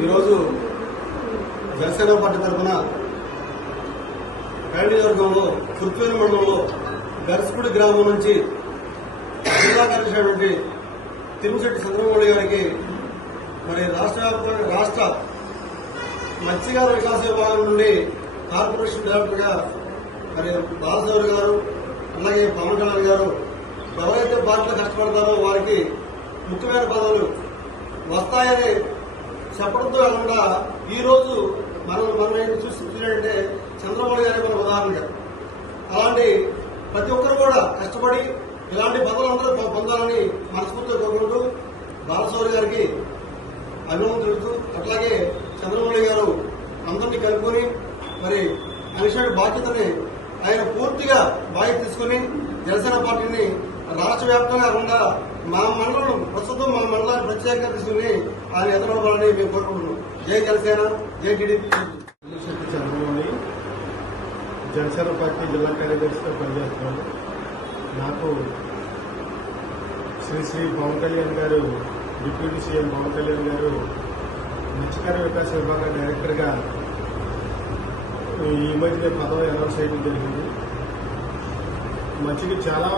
ఈరోజు జనసేన పార్టీ తరఫున నియోజకవర్గంలో కుర్తివేలు మండలంలో గర్స్పూడి గ్రామం నుంచి జిల్లా కలిసినటువంటి తిరుమశెట్టి చంద్రమౌళి గారికి మరి రాష్ట్ర వ్యాప్తంగా రాష్ట్ర మత్స్యకార వికాస విభాగం నుండి కార్పొరేషన్ డైరెక్టర్గా మరి బాలసౌరి గారు అలాగే పవన్ కళ్యాణ్ గారు ఎవరైతే పార్టీలో కష్టపడతారో వారికి ముఖ్యమైన పదవులు వస్తాయని చెప్పడంతో కాకుండా ఈ రోజు మనం మనం ఏంటి చూస్తుంటే చంద్రబాబు గారి మన ఉదాహరణగా అలాంటి ప్రతి ఒక్కరు కూడా కష్టపడి ఇలాంటి పదవులు అందరూ పొందాలని మనస్ఫూర్తిగా కోరుకుంటూ బాలసౌరి గారికి అభినందన తెలుపుతూ అట్లాగే చంద్రమౌళి గారు అందరినీ కలుపుకొని మరి అనిషాడు బాధ్యతని ఆయన పూర్తిగా బాధ్యత తీసుకుని జనసేన పార్టీని రాష్ట్ర వ్యాప్తంగా కాకుండా మా మండలం ప్రస్తుతం మా మండలాన్ని ప్రత్యేక దృష్టిని ఆయన ఎదురవ్వాలని మేము కోరుకుంటున్నాం. జై జనసేన జై టీడీపీ. శక్తి జనసేన పార్టీ జిల్లా కార్యదర్శిగా పనిచేస్తున్నాను. నాకు శ్రీ శ్రీ పవన్ కళ్యాణ్ గారు డిప్యూటీ సీఎం పవన్ కళ్యాణ్ గారు మత్స్యకార వికాస విభాగ డైరెక్టర్గా ఈ మధ్య పదవి అనౌన్స్ చేయడం జరిగింది. మంచిది. చాలా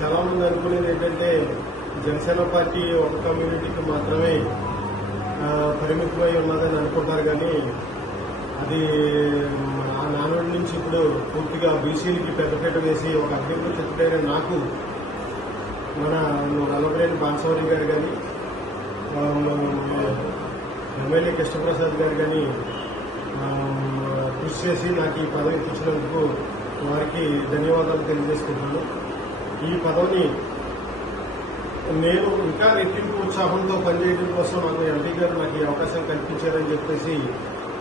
చాలా మంది అనుకునేది ఏంటంటే జనసేన పార్టీ ఒక కమ్యూనిటీకి మాత్రమే పరిమితమై ఉన్నదని అనుకుంటారు కానీ అది ఆ నానుడి నుంచి ఇప్పుడు పూర్తిగా బీసీలకి పెద్దపీట వేసి ఒక అభ్యర్థి చెప్పారని నాకు మన నల్లబరేని బాన్సవరి గారు కానీ ఎమ్మెల్యే కృష్ణప్రసాద్ గారు కానీ కృషి చేసి నాకు ఈ పదవి ఇచ్చినందుకు వారికి ధన్యవాదాలు తెలియజేసుకుంటున్నాను. ఈ పదవిని నేను ఇంకా రెట్టింపు ఉత్సాహంతో పనిచేయడం కోసం నాకు ఎంపీ గారు నాకు ఈ అవకాశం కల్పించారని చెప్పేసి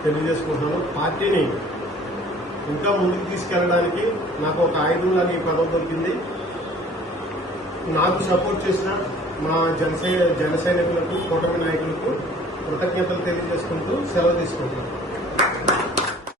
తెలియజేసుకుంటున్నాను. పార్టీని ఇంకా ముందుకు తీసుకెళ్ళడానికి నాకు ఒక ఆయుధంగా ఈ పదవి దొరికింది. నాకు సపోర్ట్ చేసిన మా జనసై జన సైనికులకు కూటమి నాయకులకు కృతజ్ఞతలు తెలియజేసుకుంటూ సెలవు తీసుకుంటున్నాను.